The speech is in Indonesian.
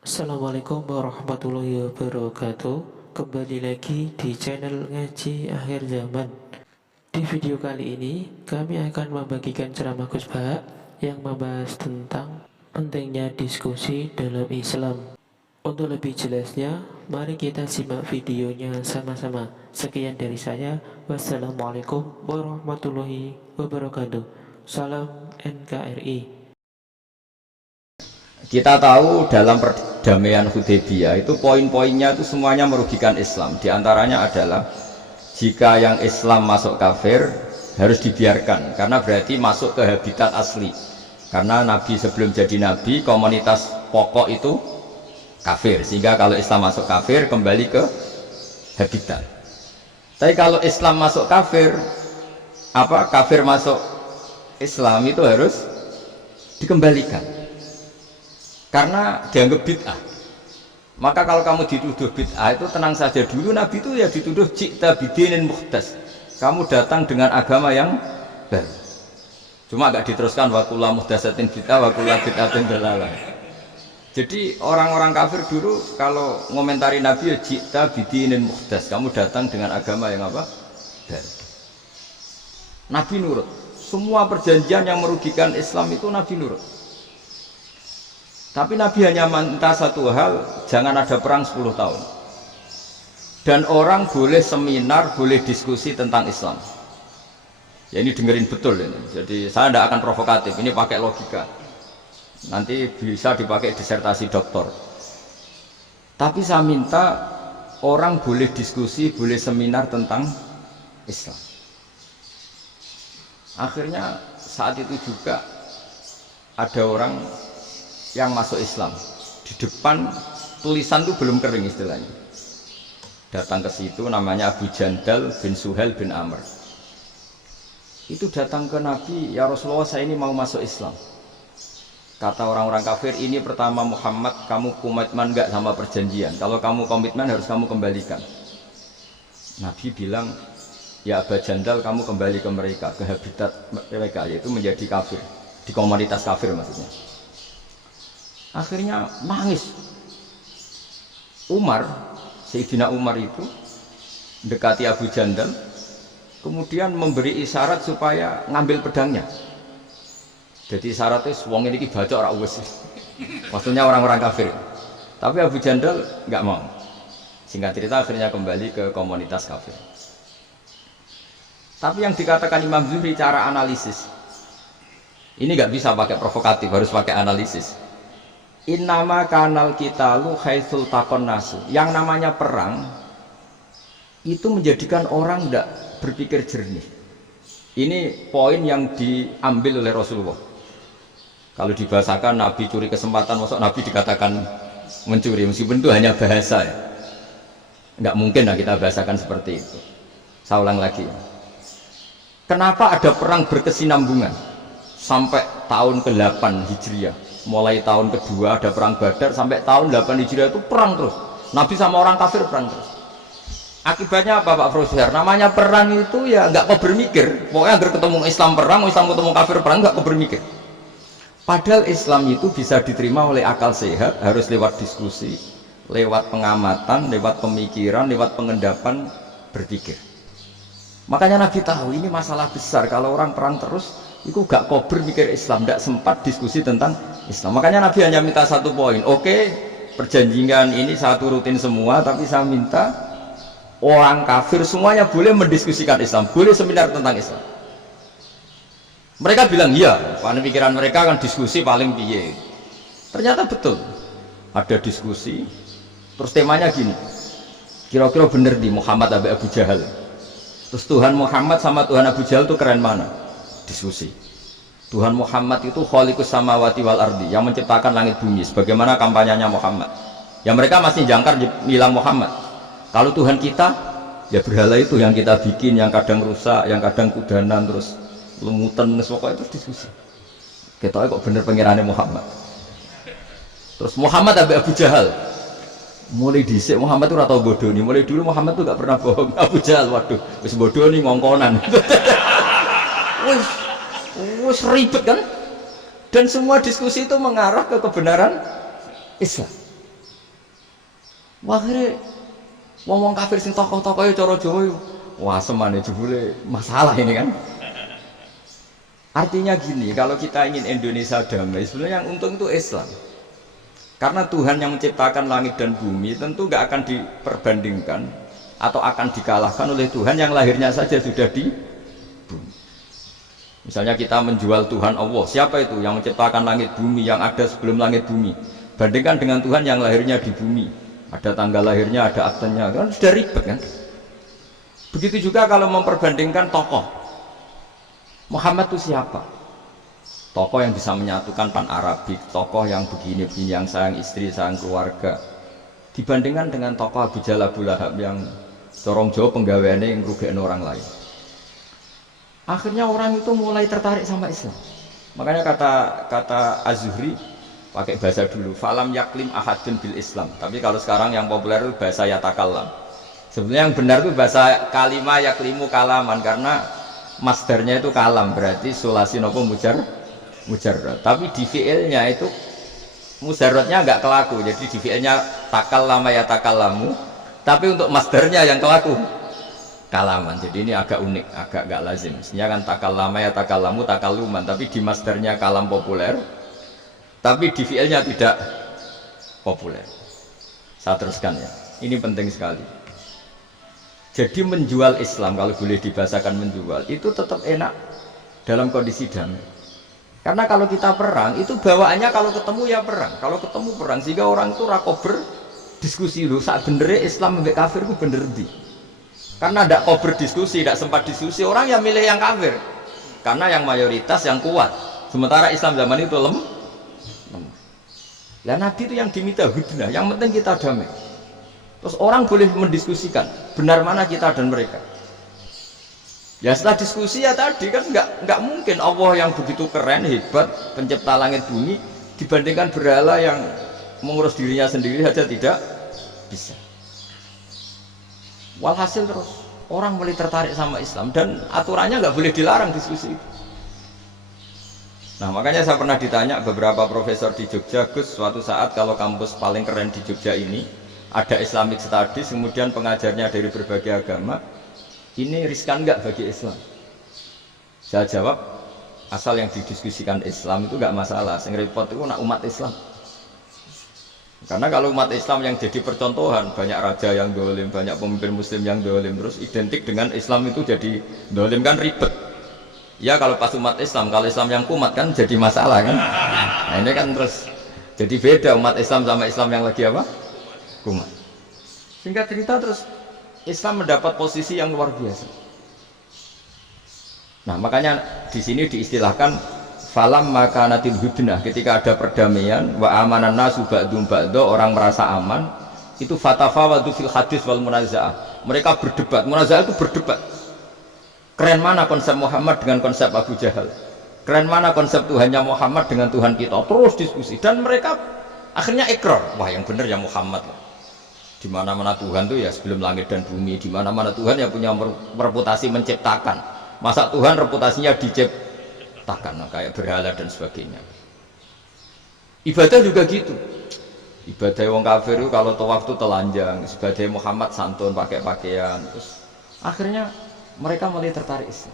Assalamualaikum warahmatullahi wabarakatuh. Kembali lagi di channel Ngaji Akhir Zaman. Di video kali ini kami akan membagikan ceramah Gus Bahak yang membahas tentang pentingnya diskusi dalam Islam. Untuk lebih jelasnya, mari kita simak videonya sama-sama. Sekian dari saya. Wassalamualaikum warahmatullahi wabarakatuh. Salam NKRI. Kita tahu dalam perdamaian Hudaybiyah itu poin-poinnya itu semuanya merugikan Islam. Di antaranya adalah jika yang Islam masuk kafir harus dibiarkan karena berarti masuk ke habitat asli. Karena Nabi sebelum jadi Nabi komunitas pokok itu kafir, sehingga kalau Islam masuk kafir kembali ke habitat. Tapi kalau Islam masuk kafir, kafir masuk Islam itu harus dikembalikan karena dianggap bid'ah. Maka kalau kamu dituduh bid'ah itu tenang saja dulu, Nabi itu ya dituduh ji'ta bidinin muhdas, kamu datang dengan agama yang baru. Cuma agak diteruskan wa kullu muhdasatin bid'ah wa kullu bid'atin dalalah. Jadi orang-orang kafir dulu kalau ngomentari Nabi ya ji'ta bidinin muhdas, kamu datang dengan agama yang baru. Nabi nurut. Semua perjanjian yang merugikan Islam itu Nabi nurut. Tapi Nabi hanya minta satu hal, jangan ada perang 10 tahun. Dan orang boleh seminar, boleh diskusi tentang Islam. Ya ini dengerin betul ini. Jadi saya tidak akan provokatif, ini pakai logika. Nanti bisa dipakai disertasi doktor. Tapi saya minta orang boleh diskusi, boleh seminar tentang Islam. Akhirnya saat itu juga ada orang yang masuk Islam. Di depan tulisan itu belum kering istilahnya. Datang ke situ namanya Abu Jandal bin Suhail bin Amr. Itu datang ke Nabi, ya Rasulullah saya ini mau masuk Islam. Kata orang-orang kafir, ini pertama Muhammad kamu komitmen enggak sama perjanjian. Kalau kamu komitmen harus kamu kembalikan. Nabi bilang, ya Abu Jandal kamu kembali ke mereka, ke habitat mereka, yaitu menjadi kafir. Di komunitas kafir maksudnya. Akhirnya nangis. Sayyidina Umar itu mendekati Abu Jandal, kemudian memberi isyarat supaya ngambil pedangnya. Jadi isyaratnya wong ini baca orang wis. Maksudnya orang-orang kafir. Tapi Abu Jandal nggak mau. Singkat cerita akhirnya kembali ke komunitas kafir. Tapi yang dikatakan Imam Zuhri cara analisis ini nggak bisa pakai provokatif, harus pakai analisis. Innama kanal qitalu haitsul taqon nasu. Yang namanya perang itu menjadikan orang tidak berpikir jernih. Ini poin yang diambil oleh Rasulullah. Kalau dibahasakan Nabi curi kesempatan, maksud Nabi dikatakan mencuri, meskipun itu hanya bahasa ya. Nggak mungkin lah kita bahasakan seperti itu. Saya ulang lagi. Kenapa ada perang berkesinambungan sampai tahun ke-8 Hijriah? Mulai tahun kedua ada perang Badar sampai tahun 8 Hijriah itu perang terus. Nabi sama orang kafir perang terus. Akibatnya apa Pak Profesor? Namanya perang itu ya nggak kau bermikir. Pokoknya agar ketemu Islam perang, Islam ketemu kafir perang, nggak kau bermikir. Padahal Islam itu bisa diterima oleh akal sehat, harus lewat diskusi, lewat pengamatan, lewat pemikiran, lewat pengendapan berpikir. Makanya Nabi tahu ini masalah besar. Kalau orang perang terus, itu gak kober mikir Islam, tidak sempat diskusi tentang Islam. Makanya Nabi hanya minta satu poin. Oke, perjanjian ini saya turutin semua, tapi saya minta orang kafir semuanya boleh mendiskusikan Islam, boleh seminar tentang Islam. Mereka bilang iya, karena pikiran mereka kan diskusi paling piye. Ternyata betul, ada diskusi. Terus temanya gini, kira-kira bener di Muhammad Abu Jahal. Terus Tuhan Muhammad sama Tuhan Abu Jahal itu keren mana? Diskusi. Tuhan Muhammad itu khaliqus samawati wal ardi, yang menciptakan langit bumi. Sebagaimana kampanyenya Muhammad. Ya mereka masih jangkar bilang Muhammad. Kalau Tuhan kita, ya berhala itu yang kita bikin, yang kadang rusak, yang kadang kudanan, terus lemutan, pokoknya itu diskusi. Kita kok bener pengirannya Muhammad. Terus Muhammad Abu Jahal. Mulai dhisik Muhammad itu ora tau bodoh nih. Mulai dulu Muhammad itu gak pernah bohong. Abu Jahal, waduh, wis bodoh nih ngongkonan. Wis ribet kan? Dan semua diskusi itu mengarah ke kebenaran Islam. Wah, akhirnya wong kafir sing tokoh-tokohe cara Jawa wah semane jebule masalah ini kan. Artinya gini, kalau kita ingin Indonesia damai, sebenarnya yang untung itu Islam. Karena Tuhan yang menciptakan langit dan bumi tentu nggak akan diperbandingkan atau akan dikalahkan oleh Tuhan yang lahirnya saja sudah di bumi. Misalnya kita menjual Tuhan Allah, siapa itu yang menciptakan langit bumi, yang ada sebelum langit bumi? Bandingkan dengan Tuhan yang lahirnya di bumi, ada tanggal lahirnya, ada aktenya, kan sudah ribet kan? Begitu juga kalau memperbandingkan tokoh, Muhammad itu siapa? Tokoh yang bisa menyatukan pan-Arabik, tokoh yang begini-begini, yang sayang istri, sayang keluarga, dibandingkan dengan tokoh Abu Jahal, Abu Lahab yang corong Jawa penggaweannya yang ngerugikan orang lain. Akhirnya orang itu mulai tertarik sama Islam. Makanya kata Az-Zuhri pakai bahasa dulu, falam yaklim ahadun bil Islam. Tapi kalau sekarang yang populer itu bahasa yatakallam. Sebenarnya yang benar itu bahasa kalimah yaklimu kalaman, karena masdarnya itu kalam, berarti sulasi nopo mujarrad. Tapi di fi'ilnya itu mujarradnya enggak kelaku. Jadi di fi'ilnya takallama yatakallamu, tapi untuk masdarnya yang kelaku kalaman. Jadi ini agak unik, agak enggak lazim. Mestinya kan takallama yatakallamu takalluman, tapi di masdarnya kalam populer, tapi di fi'ilnya tidak populer. Saya teruskan ya, ini penting sekali. Jadi menjual Islam, kalau boleh dibahasakan menjual, itu tetap enak dalam kondisi damai. Karena kalau kita perang, itu bawaannya kalau ketemu ya perang, kalau ketemu perang, sehingga orang itu rakober diskusi loh, saat benernya Islam sampai kafir itu bener di. Karena tidak kober diskusi, tidak sempat diskusi, orang yang milih yang kafir. Karena yang mayoritas yang kuat, sementara Islam zaman itu lemah. Nah, Nabi itu yang diminta hudnah, yang penting kita damai. Terus orang boleh mendiskusikan benar mana kita dan mereka. Ya setelah diskusi ya tadi kan nggak mungkin Allah yang begitu keren hebat pencipta langit bumi dibandingkan berhala yang mengurus dirinya sendiri saja tidak bisa. Walhasil terus orang mulai tertarik sama Islam dan aturannya nggak boleh dilarang diskusi. Nah makanya saya pernah ditanya beberapa profesor di Jogja, Gus, suatu saat kalau kampus paling keren di Jogja ini ada Islamic Studies, kemudian pengajarnya dari berbagai agama, ini riskan nggak bagi Islam? Saya jawab, asal yang didiskusikan Islam itu nggak masalah, yang repot itu nak umat Islam. Karena kalau umat Islam yang jadi percontohan, banyak raja yang dolim, banyak pemimpin muslim yang dolim, terus identik dengan Islam itu jadi dolim, kan ribet. Ya kalau pas umat Islam, kalau Islam yang kumat kan jadi masalah kan. Nah ini kan terus jadi beda umat Islam sama Islam yang lagi apa? Kumat. Singkat cerita terus Islam mendapat posisi yang luar biasa. Nah makanya di sini diistilahkan falam makanatil hudnah, ketika ada perdamaian wa amanan nasu ba'dum ba'do, orang merasa aman, itu fatafawadu fil hadis wal munazaah. Mereka berdebat, munazaah itu berdebat. Keren mana konsep Muhammad dengan konsep Abu Jahal? Keren mana konsep Tuhannya Muhammad dengan Tuhan kita? Terus diskusi dan mereka akhirnya ikrar, wah yang benar ya Muhammad. Di mana-mana Tuhan tuh ya sebelum langit dan bumi, di mana-mana Tuhan yang punya reputasi menciptakan. Masa Tuhan reputasinya diciptakan, nah, kayak berhala dan sebagainya. Ibadah juga gitu. Ibadah wong kafir itu kalau tawaf itu telanjang, ibadah Muhammad santun pakai pakaian. Terus akhirnya mereka mulai tertarik Islam.